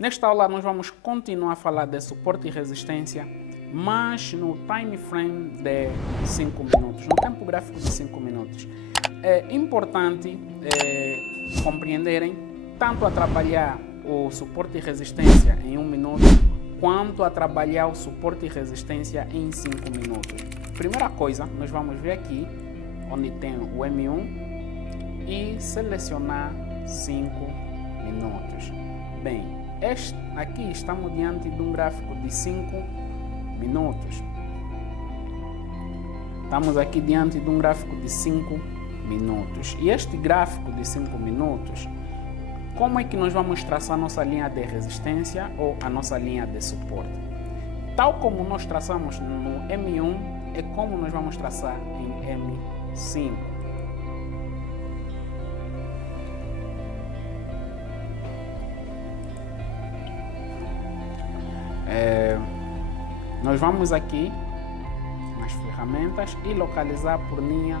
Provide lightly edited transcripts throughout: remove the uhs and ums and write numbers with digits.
Nesta aula nós vamos continuar a falar de suporte e resistência, mas no time frame de 5 minutos, no tempo gráfico de 5 minutos. É importante compreenderem tanto a trabalhar o suporte e resistência em 1 minuto, quanto a trabalhar o suporte e resistência em 5 minutos. Primeira coisa, nós vamos vir aqui, onde tem o M1, e selecionar 5 minutos. Bem, aqui estamos diante de um gráfico de 5 minutos. Estamos aqui diante de um gráfico de 5 minutos. E este gráfico de 5 minutos, como é que nós vamos traçar a nossa linha de resistência ou a nossa linha de suporte? Tal como nós traçamos no M1, é como nós vamos traçar em M5. Nós vamos aqui nas ferramentas e localizar por linha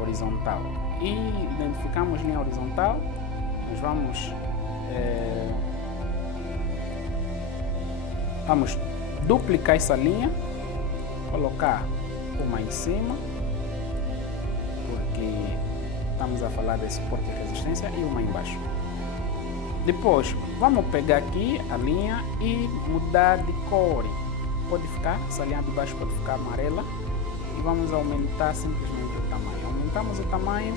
horizontal. E identificamos linha horizontal, nós vamos duplicar essa linha, colocar uma em cima, porque estamos a falar de suporte e resistência, e uma embaixo. Depois, vamos pegar aqui a linha e mudar de cor. Pode ficar, essa linha de baixo pode ficar amarela. E vamos aumentar simplesmente o tamanho. Aumentamos o tamanho,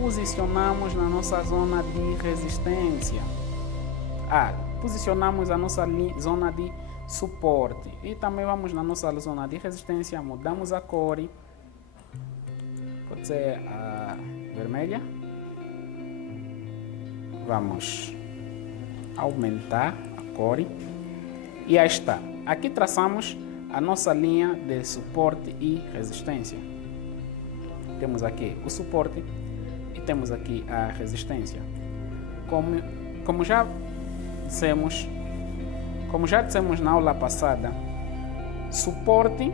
posicionamos na nossa zona de resistência. Posicionamos a nossa zona de suporte. E também vamos na nossa zona de resistência, mudamos a cor. Pode ser a vermelha. Vamos aumentar a cor. E aí está. Aqui traçamos a nossa linha de suporte e resistência. Temos aqui o suporte e temos aqui a resistência. Como já dissemos na aula passada, suporte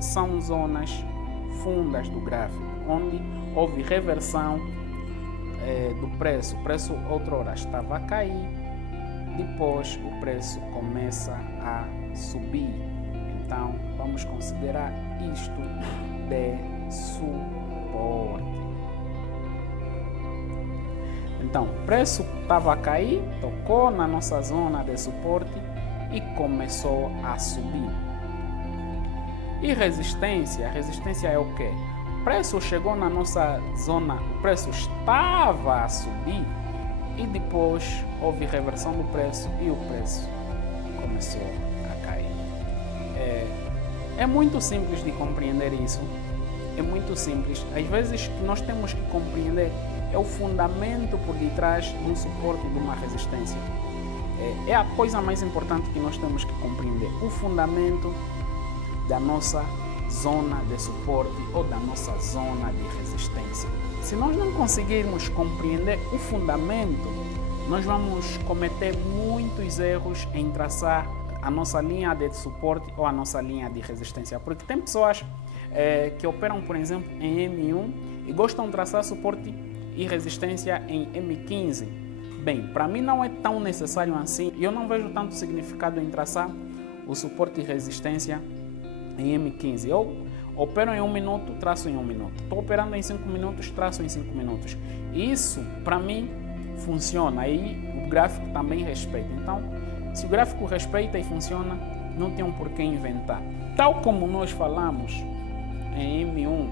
são zonas fundas do gráfico, onde houve reversão do preço. O preço outrora estava a cair, depois o preço começa a subir. Então vamos considerar isto de suporte. Então o preço estava a cair, tocou na nossa zona de suporte e começou a subir. E resistência? A resistência é o quê? O preço chegou na nossa zona, o preço estava a subir e depois houve reversão do preço e o preço começou a cair. É muito simples de compreender isso, é muito simples. Às vezes nós temos que compreender é o fundamento por detrás de um suporte e de uma resistência. É a coisa mais importante que nós temos que compreender, o fundamento da nossa zona de suporte ou da nossa zona de resistência. Se nós não conseguirmos compreender o fundamento, nós vamos cometer muitos erros em traçar a nossa linha de suporte ou a nossa linha de resistência. Porque tem pessoas que operam, por exemplo, em M1 e gostam de traçar suporte e resistência em M15. Bem, para mim não é tão necessário assim. Eu não vejo tanto significado em traçar o suporte e resistência em M15. Eu opero em 1 minuto, traço em 1 minuto. Estou operando em 5 minutos, traço em 5 minutos. Isso, para mim, funciona. Aí o gráfico também respeita. Então, se o gráfico respeita e funciona, não tem um porquê inventar. Tal como nós falamos em M1,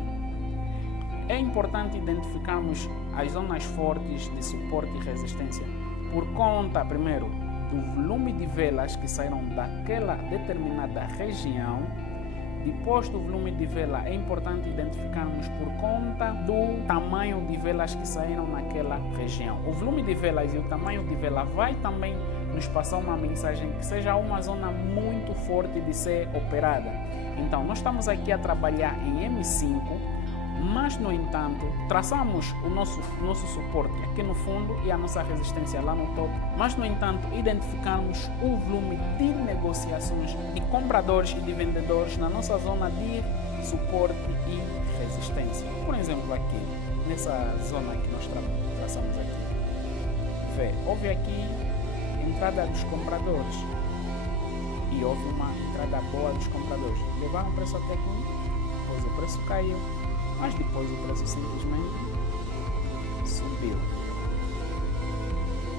é importante identificarmos as zonas fortes de suporte e resistência por conta, primeiro, do volume de velas que saíram daquela determinada região. Depois do volume de vela, é importante identificarmos por conta do tamanho de velas que saíram naquela região. O volume de velas e o tamanho de vela vai também nos passar uma mensagem que seja uma zona muito forte de ser operada. Então, nós estamos aqui a trabalhar em M5, mas, no entanto, traçamos o nosso suporte aqui no fundo e a nossa resistência lá no topo. Mas, no entanto, identificamos o volume de negociações de compradores e de vendedores na nossa zona de suporte e resistência. Por exemplo, aqui, nessa zona que nós traçamos aqui. vê, houve aqui entrada dos compradores e houve uma entrada boa dos compradores. Levaram o preço até aqui, depois o preço caiu, mas depois o preço simplesmente subiu.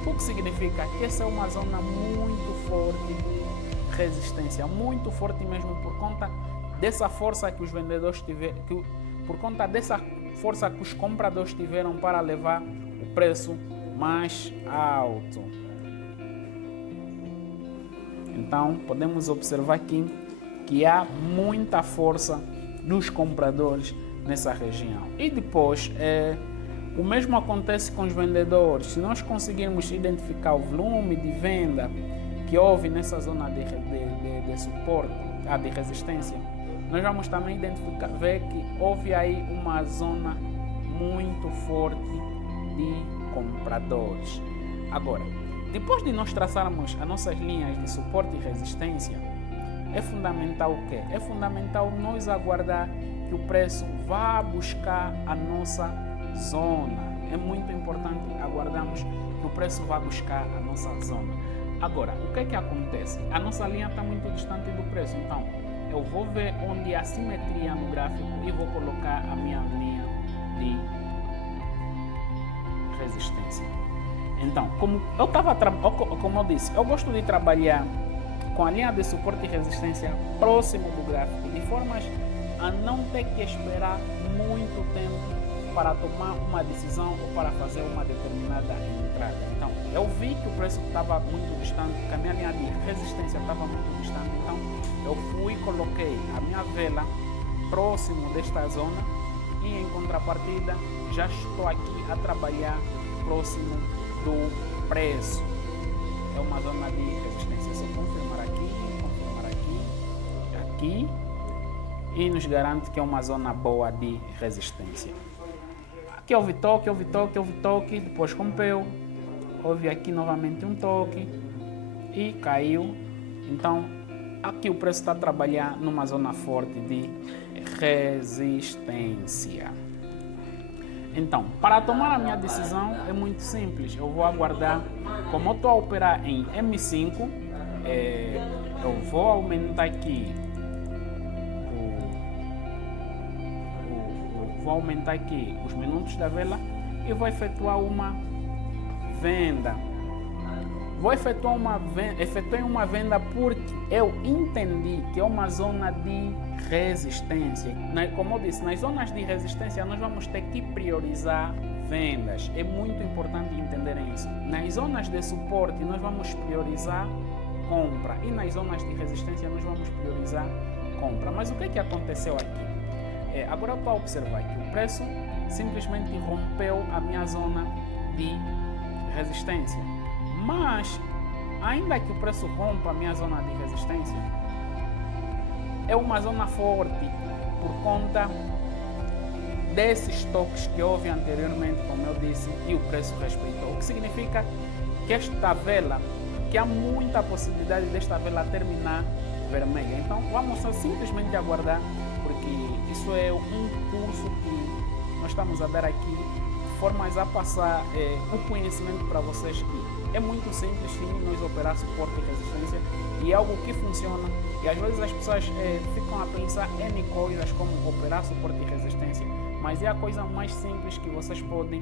O que significa que essa é uma zona muito forte de resistência, muito forte mesmo por conta dessa força que os vendedores tiveram, por conta dessa força que os compradores tiveram para levar o preço mais alto. Então podemos observar aqui que há muita força dos compradores nessa região. E depois o mesmo acontece com os vendedores. Se nós conseguirmos identificar o volume de venda que houve nessa zona de suporte, de resistência, nós vamos também ver que houve aí uma zona muito forte de compradores. Agora, depois de nós traçarmos as nossas linhas de suporte e resistência, é fundamental o quê? É fundamental nós aguardar que o preço vá buscar a nossa zona. É muito importante aguardarmos que o preço vá buscar a nossa zona. Agora, o que é que acontece? A nossa linha está muito distante do preço, então eu vou ver onde há simetria no gráfico e vou colocar a minha linha de resistência. Então, como eu disse, eu gosto de trabalhar com a linha de suporte e resistência próximo do gráfico, de formas a não ter que esperar muito tempo para tomar uma decisão ou para fazer uma determinada entrada. Então, eu vi que o preço estava muito distante, que a minha linha de resistência estava muito distante, então eu fui e coloquei a minha vela próximo desta zona e em contrapartida já estou aqui a trabalhar próximo do preço. É uma zona de resistência. Só confirmar aqui e nos garante que é uma zona boa de resistência. Aqui houve toque, depois rompeu, houve aqui novamente um toque e caiu. Então aqui o preço está a trabalhar numa zona forte de resistência. Então, para tomar a minha decisão é muito simples. Eu vou aguardar, como eu estou a operar em M5, eu vou aumentar aqui os minutos da vela e vou efetuar uma venda. Efetuei uma venda porque eu entendi que é uma zona de resistência. Como eu disse, nas zonas de resistência nós vamos ter que priorizar vendas. É muito importante entenderem isso. Nas zonas de suporte nós vamos priorizar compra e nas zonas de resistência nós vamos priorizar compra. Mas o que é que aconteceu aqui? Agora eu estou a observar que o preço simplesmente rompeu a minha zona de resistência. Mas, ainda que o preço rompa a minha zona de resistência, é uma zona forte por conta desses toques que houve anteriormente, como eu disse, e o preço respeitou. O que significa que esta vela, que há muita possibilidade desta vela terminar vermelha. Então, vamos só simplesmente aguardar, porque isso é um curso que nós estamos a dar aqui, de formas a passar o conhecimento para vocês que é muito simples sim nós operar suporte e resistência e é algo que funciona. E às vezes as pessoas ficam a pensar em coisas como operar suporte e resistência, mas é a coisa mais simples que vocês podem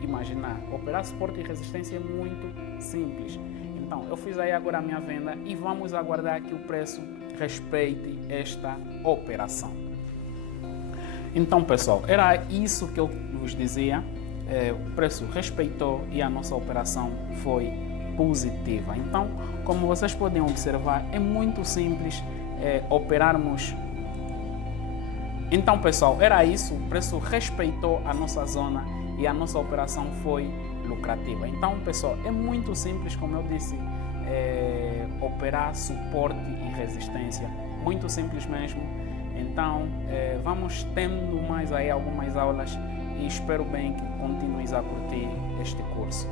imaginar. Operar suporte e resistência é muito simples. Então, eu fiz aí agora a minha venda e vamos aguardar que o preço respeite esta operação. Então, pessoal, era isso que eu vos dizia. O preço respeitou e a nossa operação foi positiva. Então, como vocês podem observar, é muito simples operarmos. Então, pessoal, era isso. O preço respeitou a nossa zona e a nossa operação foi lucrativa. Então, pessoal, é muito simples, como eu disse, operar suporte e resistência. Muito simples mesmo. Então, vamos tendo mais aí algumas aulas e espero bem que continues a curtir este curso.